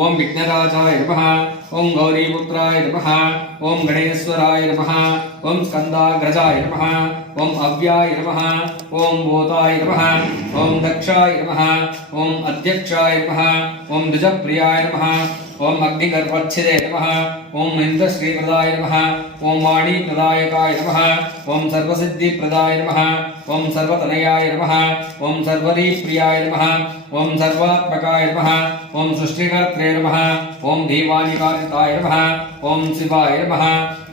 ओम विघ्नराजाय नमः। ओम गौरीपुत्राय नमः। ओम गणेश्वराय नमः। ओम स्कंदाग्रजाय नमः। ओम अव्याय नमः। ओम भूताय नमः। ओम दक्षाय नमः। ओम अध्यक्षाय नमः। ओम द्विजप्रियाय नमः। ओम अग्निगर्भच्छिदे नमः। ओम इन्द्रश्रीप्रदाय नमः। ओम वाणीप्रदायकाय नमः। ओम सर्वसिद्धिप्रदाय नमः। ओम सर्वतनयाय नमः। ओम सर्वरीप्रियाय नमः। ओम सर्वात्मकाय नमः। ओम सृष्टिकर्त्रे नमः। ओम धीवानिकारिताय नमः। ओम शिवाय नमः।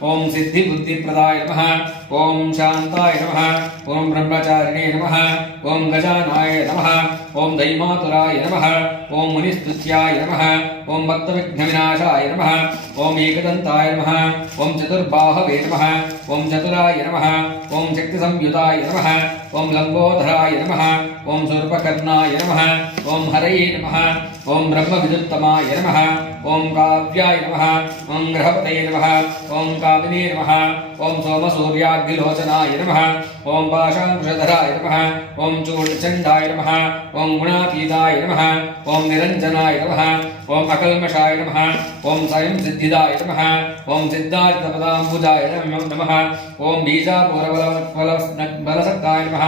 ओम सिद्धिबुद्धिप्रदाय नमः। ओम शांताय नमः। ओम ब्रह्मचारिणे नमः। ओम गजानाय नमः। ओम दैमातुराय नमः। ओम मुनिस्तुत्याय नमः। ओम भक्तविघ्नविनाशाय नमः। ओम एकदन्ताय नमः। ओम चतुर्बाहवे नमः। ओम चतुराय नमः। ओम शक्तिसंयुताय नमः। ओम लंबोदराय नमः। ओम शूर्पकर्णाय नमः। ओम हरये नमः। ओम ब्रह्मविदुत्तमाय नमः। ओम काव्याय नमः। ओम ग्रहपतये नमः। ओम कामिने नमः। ओम सोमसूर्याग्निलोचनाय नमः। ओम पाशांकुशधराय नमः। ओम चूडचण्डाय नमः। ओम गुणातीताय नमः। ओम निरञ्जनाय नमः। ओम अकल्मषाय नमः। ओम स्वयं सिद्धिदाय नमः। ओम सिद्धार्थपदाम्बुजाय नमः। ओम बीजापुरबलसक्ताय नमः।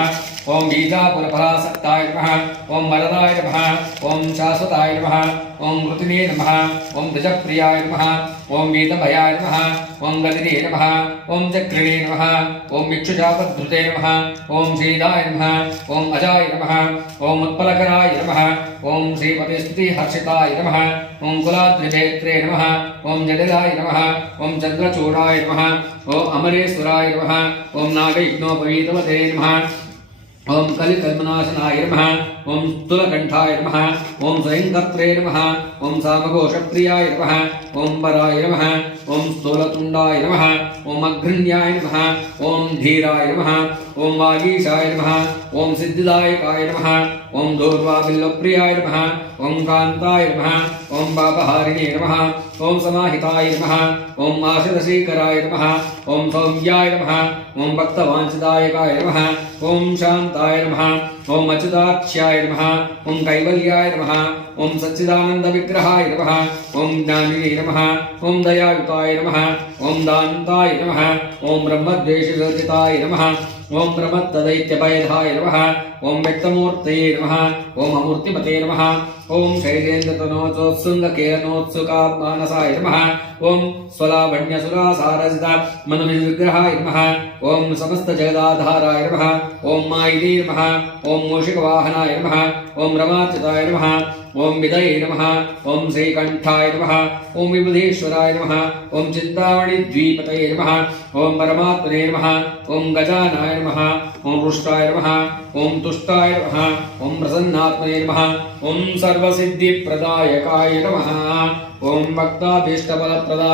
ओम बीजापुरफलासक्ताय नमः। ओम वरदाय नमः। ओम शाश्वताय नमः। ओम मृतिने नमः। ओम द्विजप्रियाय नमः। ओम वीतभयाय नमः। ओम गदिने नमः। ओम चक्रिणे नमः। ओम इक्षुजापद्धृते नमः। ओम श्रीदाय नमः। ओम अजाय नमः। ओम उत्पलकराय नमः। ओम श्रीपतिस्तुतिहर्षिताय नमः। ओम कुलाद्रिनेत्रे नमः। ओम जटिलाय नमः। ओम चन्द्रचूडाय नमः। ओम अमरेश्वराय नमः। ओम नागयज्ञोपवीतवते नमः। ओम कलिकल्मनाशनाय नमः। ओम स्तुलकण्ठाय नमः। ओम स्वयंकर्त्रे नमः। ओम सामघोषप्रियाय नमः। ओम वराय नमः। ओम स्थूलतुण्डाय नमः। ओम अग्रण्याय नमः। ओम धीराय नमः। ओम वागीशाय नमः। ओम सिद्धिदायकाय नमः। ओम दूर्वाबिल्लप्रियाय नमः। ओम कान्ताय नमः। ओम पापहारिणे नमः। ओम समाहिताय नमः। ओम आशितशीकराय नमः। ओम सौम्याय नमः। ओम भक्तवाञ्छिदायकाय नमः। ओम शान्ताय नमः। ओम अच्युताक्ष्याय नमः। ओम कैवल्याय नमः। ओम सच्चिदानन्दविग्रहाय नमः। ओम ज्ञानिने नमः। ओम दयायुताय नमः। ओम दान्ताय नमः। ओम ब्रह्मद्वेषविवर्जिताय नमः। ओम प्रमत्तदैत्यभयधाय नमः। ओम व्यक्तमूर्तये नमः। ओम अमूर्तिमते नमः। ओम शैलेन्द्रतनोत्सुङ्गकेरनोत्सुकात्मानसाय नमः। ओम स्वलावण्यसुरासारजित मनुविग्रहाय नमः। ओम समस्तजगदाधाराय नमः। ओम मायिने नमः। ओम मूषिकवाहनाय नमः। ओम रमाच्युताय नमः। ओम विदये नमः। ओम श्रीकण्ठाय नमः। ओम विबुधेश्वराय नमः। ओम चिन्तामणिद्वीपतये नमः। ओम परमात्मने नमः। ओम गजानाय नमः। ओम रुष्टाय नमः। ओम तुष्टाय नमः। ओम प्रसन्नात्मने नमः। ओम सर्वसिद्धिप्रदायकाय नमः। ओम भक्ताभीष्टफलप्रदाय